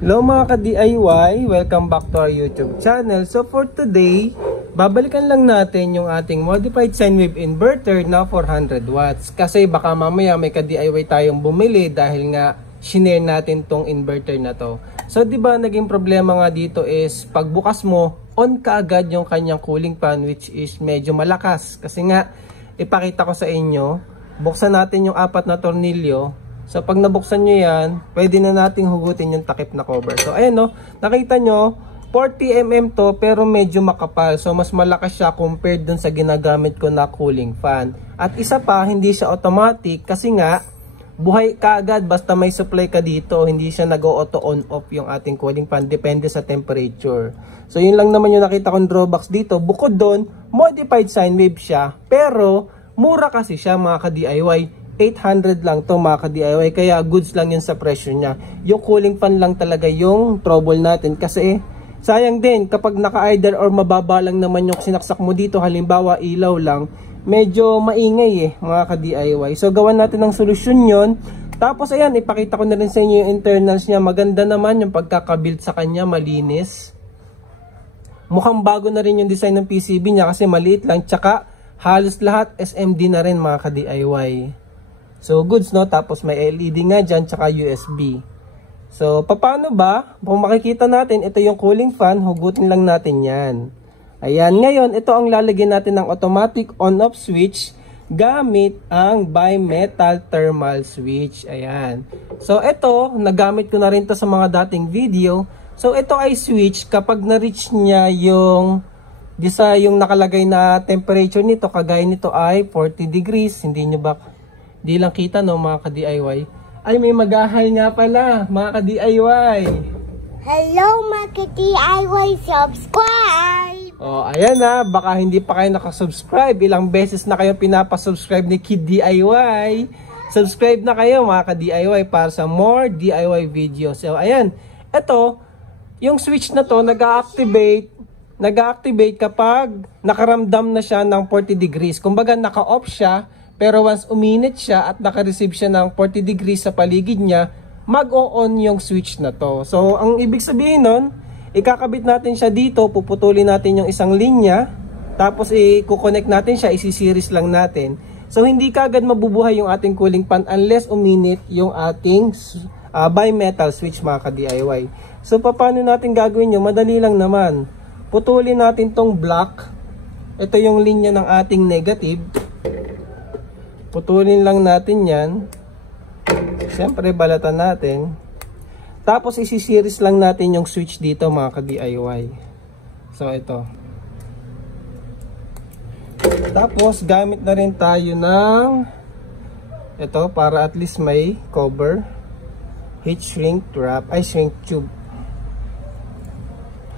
Hello mga ka-DIY, welcome back to our YouTube channel. So for today, babalikan lang natin yung ating modified sine wave inverter na 400 watts. Kasi baka mamaya may ka-DIY tayong bumili dahil nga shinare natin tong inverter na to. So di ba naging problema nga dito is pagbukas mo, on kaagad yung kanyang cooling fan which is medyo malakas. Kasi nga, ipakita ko sa inyo, buksan natin yung 4 na tornilyo. So pag nabuksan nyo yan, pwede na nating hugutin yung takip na cover. So ayan no, nakita nyo, 40mm to pero medyo makapal. So mas malakas siya compared dun sa ginagamit ko na cooling fan. At isa pa, hindi siya automatic kasi nga, buhay kaagad basta may supply ka dito. Hindi siya nag-auto on off yung ating cooling fan. Depende sa temperature. So yun lang naman yung nakita kong drawbacks dito. Bukod dun, modified sine wave siya. Pero mura kasi siya mga ka-DIY. 800 lang to mga ka-DIY, kaya goods lang yun sa presyo niya. Yung cooling fan lang talaga yung trouble natin kasi sayang din kapag naka-idle or mababa lang naman yung sinaksak mo dito, halimbawa ilaw lang, medyo maingay mga ka-DIY. So gawan natin ng solusyon yon. Tapos ayan, ipakita ko na rin sa inyo yung internals niya. Maganda naman yung pagkakabuild sa kanya, malinis. Mukhang bago na rin yung design ng PCB niya kasi maliit lang, tsaka halos lahat SMD na rin mga ka-DIY. So goods no, tapos may LED nga dyan, tsaka USB. So paano ba? Kung makikita natin, ito yung cooling fan, hugutin lang natin yan. Ayan, ngayon ito ang lalagyan natin ng automatic on-off switch gamit ang bimetal thermal switch. Ayan. So ito, nagamit ko na rin to sa mga dating video. So ito ay switch kapag na-reach niya yung yung nakalagay na temperature nito, kagaya nito ay 40 degrees. Hindi nyo ba di lang kita no mga ka-DIY? Ay, may mag-ahay nga pala mga ka-DIY. Hello mga ka-DIY, subscribe! Oh, ayan na, baka hindi pa kayo nakasubscribe. Ilang beses na kayo pinapasubscribe ni Kid DIY. Subscribe na kayo mga ka-DIY para sa more DIY videos. So ayan, ito, yung switch na to nag-activate kapag nakaramdam na siya ng 40 degrees. Kumbaga naka-off siya. Pero once uminit siya at naka-receive siya ng 40 degrees sa paligid niya, mag-o-on yung switch na to. So, ang ibig sabihin nun, ikakabit natin siya dito, puputulin natin yung isang linya, tapos i-connect natin siya, isi-series lang natin. So, hindi kagad mabubuhay yung ating cooling fan unless uminit yung ating bimetal switch mga ka-DIY. So, paano natin gagawin yun? Madali lang naman. Putulin natin tong block. Ito yung linya ng ating negative. Putulin lang natin yan. Siyempre balatan natin. Tapos isi-series lang natin yung switch dito mga ka-DIY. So ito. Tapos gamit na rin tayo ng ito para at least may cover. Heat shrink wrap, ay shrink tube.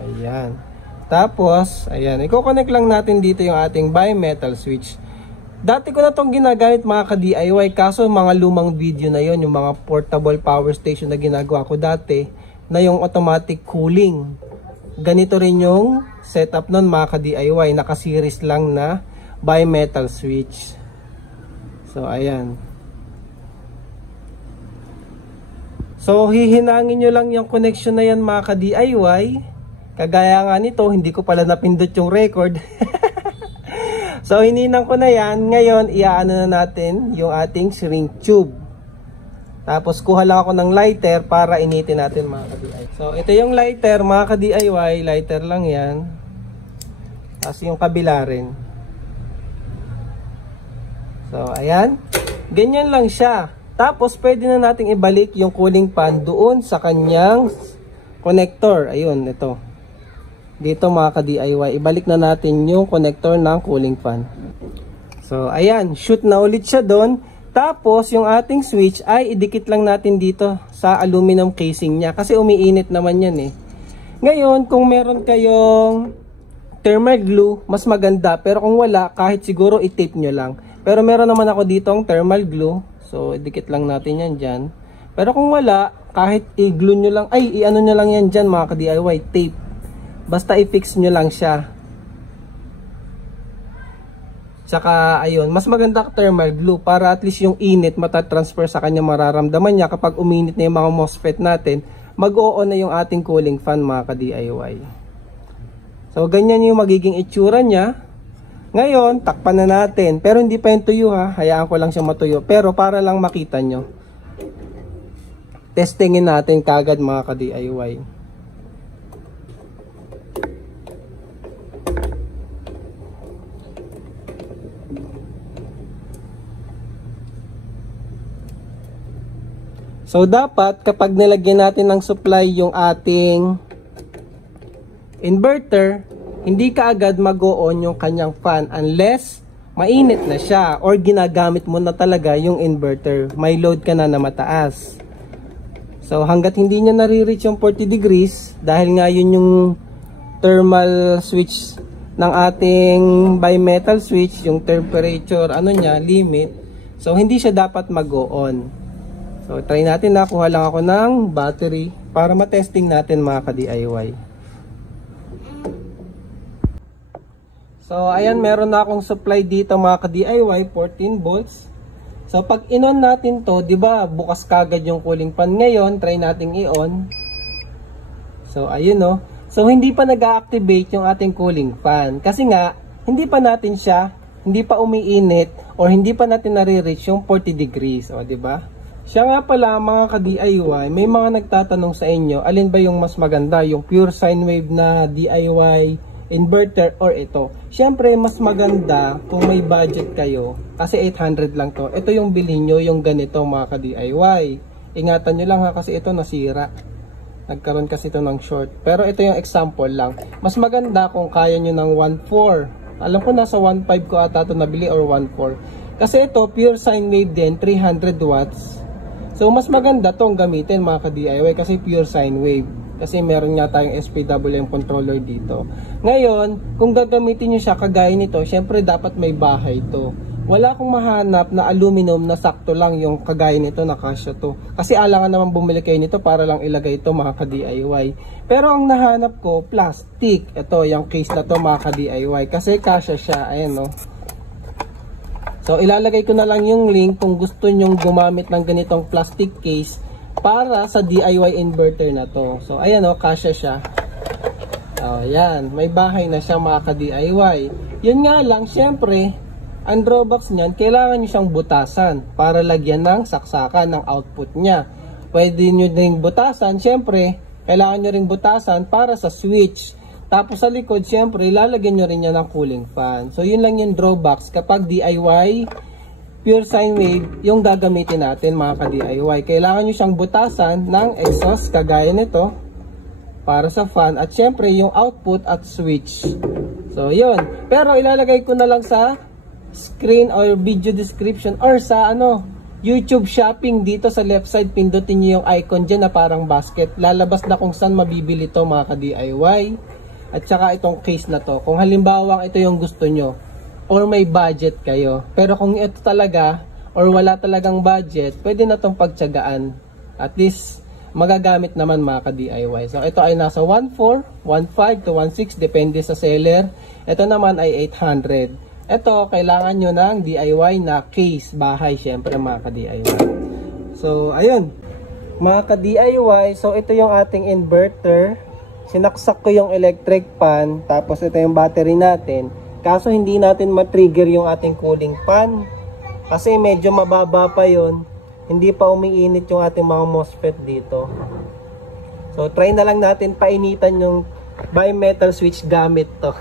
Ayan. Tapos ayan, i-connect lang natin dito yung ating bimetal switch. Dati ko na itong ginagamit mga ka-DIY, kaso mga lumang video na yon, yung mga portable power station na ginagawa ko dati, na yung automatic cooling. Ganito rin yung setup nun mga ka-DIY, naka-series lang na bimetal switch. So ayan. So hihinangin nyo lang yung connection na yan mga ka-DIY. Kagaya nga nito, hindi ko pala napindot yung record. So, hininang ko na yan. Ngayon, iaano na natin yung ating shrink tube. Tapos, kuha lang ako ng lighter para initin natin mga ka-DIY. So, ito yung lighter mga ka-DIY. Lighter lang yan. Tapos, yung kabila rin. So, ayan. Ganyan lang siya. Tapos, pwede na nating ibalik yung cooling fan doon sa kanyang connector. Ayun, ito. Dito mga ka-DIY, ibalik na natin yung connector ng cooling fan. So, ayan, shoot na ulit siya doon. Tapos, yung ating switch ay idikit lang natin dito sa aluminum casing niya. Kasi umiinit naman yan eh. Ngayon, kung meron kayong thermal glue, mas maganda. Pero kung wala, kahit siguro i-tape nyo lang. Pero meron naman ako ditong thermal glue. So, idikit lang natin yan dyan. Pero kung wala, kahit i-glue nyo lang, ay, i-ano nyo lang yan dyan mga ka-DIY, tape. Basta i-fix nyo lang siya. Tsaka, ayun, mas maganda thermal glue para at least yung init matatransfer sa kanya, mararamdaman niya kapag uminit na yung mga MOSFET natin, mag-o-on na yung ating cooling fan mga ka-DIY. So ganyan yung magiging itsura niya. Ngayon, takpan na natin. Pero hindi pa yung tuyo ha. Hayaan ko lang siya matuyo. Pero para lang makita nyo. Testingin natin kagad mga ka-DIY. So dapat kapag nilagyan natin ng supply yung ating inverter, hindi kaagad mag-o-on yung kanyang fan unless mainit na siya or ginagamit mo na talaga yung inverter. May load ka na mataas. So hanggat hindi niya nare-reach yung 40 degrees dahil nga yun yung thermal switch ng ating bimetal switch, yung temperature limit. So hindi siya dapat mag-o-on. So, try natin na. Kuha lang ako ng battery para matesting natin mga ka-DIY. So, ayan, meron na akong supply dito mga ka-DIY, 14 volts. So, pag in-on natin to, di ba bukas kagad yung cooling fan ngayon. Try nating i-on. So, ayun no. So, hindi pa nag-activate yung ating cooling fan. Kasi nga, hindi pa umiinit or hindi pa natin nare-reach yung 40 degrees. O, di ba? Siya nga pala mga ka-DIY, may mga nagtatanong sa inyo, alin ba yung mas maganda, yung pure sine wave na DIY inverter or ito? Siyempre, mas maganda kung may budget kayo, kasi 800 lang to. Ito yung bilhin nyo, yung ganito mga ka-DIY. Ingatan nyo lang ha, kasi ito nasira. Nagkaroon kasi ito ng short. Pero ito yung example lang. Mas maganda kung kaya nyo ng 1.4. Alam ko nasa 1.5 ko ata ito nabili or 1.4. Kasi ito, pure sine wave din, 300 watts. So, mas maganda tong gamitin mga ka-DIY kasi pure sine wave. Kasi meron nga tayong SPWM controller dito. Ngayon, kung gagamitin nyo siya kagaya nito, syempre dapat may bahay to. Wala akong mahanap na aluminum na sakto lang yung kagaya nito na kasya to. Kasi alangan naman bumili kayo nito para lang ilagay ito mga ka-DIY. Pero ang nahanap ko, plastic. Ito, yung case na to mga ka-DIY. Kasi kasya siya. Ayan no. So, ilalagay ko na lang yung link kung gusto nyong gumamit ng ganitong plastic case para sa DIY inverter na to. So, ayan o, kasya siya. O, yan. May bahay na siya mga ka-DIY. Yun nga lang, syempre, ang drawbacks niyan, kailangan nyo siyang butasan para lagyan ng saksakan ng output niya. Pwede nyo ring butasan, syempre, kailangan nyo ring butasan para sa switch. Tapos sa likod, syempre, lalagyan nyo rin yan ng cooling fan. So, yun lang yung drawbacks kapag DIY pure sine wave yung gagamitin natin mga ka-DIY. Kailangan nyo siyang butasan ng exhaust kagaya nito para sa fan. At syempre, yung output at switch. So, yun. Pero ilalagay ko na lang sa screen or video description or sa YouTube shopping dito sa left side. Pindutin nyo yung icon dyan na parang basket. Lalabas na kung saan mabibili to mga ka-DIY. At saka itong case na to, kung halimbawa ito yung gusto nyo or may budget kayo. Pero kung ito talaga or wala talagang budget, pwede na itong pagtsagaan. At least magagamit naman mga ka-DIY. So ito ay nasa 1.4, 1.5 to 1.6 depende sa seller. Ito naman ay 800. Ito kailangan nyo ng DIY na case bahay syempre mga ka-DIY. So ayun mga ka-DIY, so ito yung ating inverter. Sinaksak ko yung electric fan, tapos ito yung battery natin. Kaso hindi natin ma-trigger yung ating cooling fan kasi medyo mababa pa yon. Hindi pa umiinit yung ating mga MOSFET dito. So try na lang natin painitan yung bimetal switch gamit to.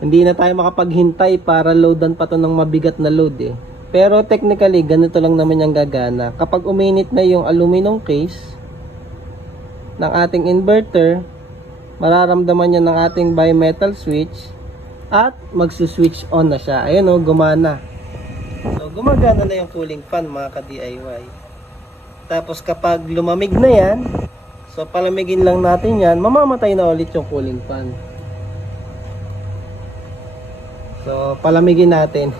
Hindi na tayo makapaghintay para loadan pa to ng mabigat na load eh. Pero technically ganito lang naman yung gagana. Kapag uminit na yung aluminum case ng ating inverter, mararamdaman niya ng ating bimetal switch at magsuswitch on na siya. Ayan o, gumana. So, gumagana na yung cooling fan mga ka-DIY. Tapos kapag lumamig na yan, so palamigin lang natin yan, mamamatay na ulit yung cooling fan. So, palamigin natin.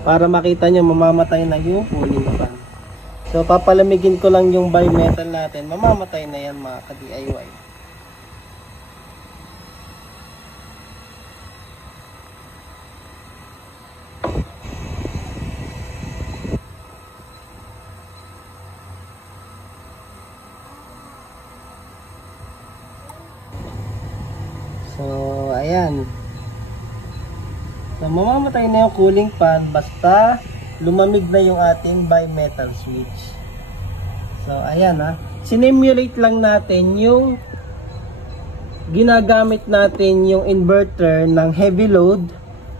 Para makita nyo, mamamatay na yung cooling fan. So, papalamigin ko lang yung bimetal natin. Mamamatay na yan mga ka-DIY. So, ayan. So, mamamatay na yung cooling fan basta lumamig na yung ating bimetal switch. So, ayan ha. Sinemulate lang natin yung ginagamit natin yung inverter ng heavy load.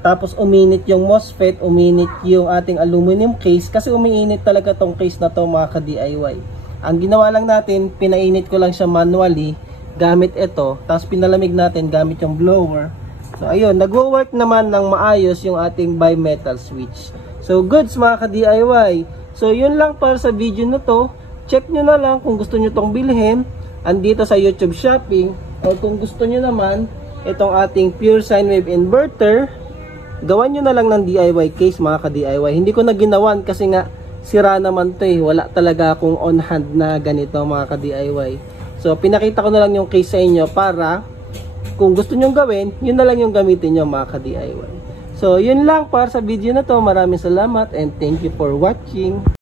Tapos uminit yung MOSFET, uminit yung ating aluminum case kasi umiinit talaga tong case na to mga ka-DIY. Ang ginawa lang natin, pinainit ko lang siya manually gamit ito, tapos pinalamig natin gamit yung blower. So ayun, nagwo-work naman ng maayos yung ating bimetal switch. So goods mga ka-DIY. So yun lang para sa video na to. Check nyo na lang kung gusto nyo tong bilhin andito sa YouTube Shopping, o kung gusto nyo naman itong ating pure sine wave inverter, gawan nyo na lang ng DIY case mga ka-DIY. Hindi ko na ginawan kasi nga sira naman to eh. Wala talaga akong on hand na ganito mga ka-DIY. So pinakita ko na lang yung case sa inyo para kung gusto nyo gawin, yun na lang yung gamitin nyo mga ka-DIY. So yun lang para sa video na to. Maraming salamat and thank you for watching.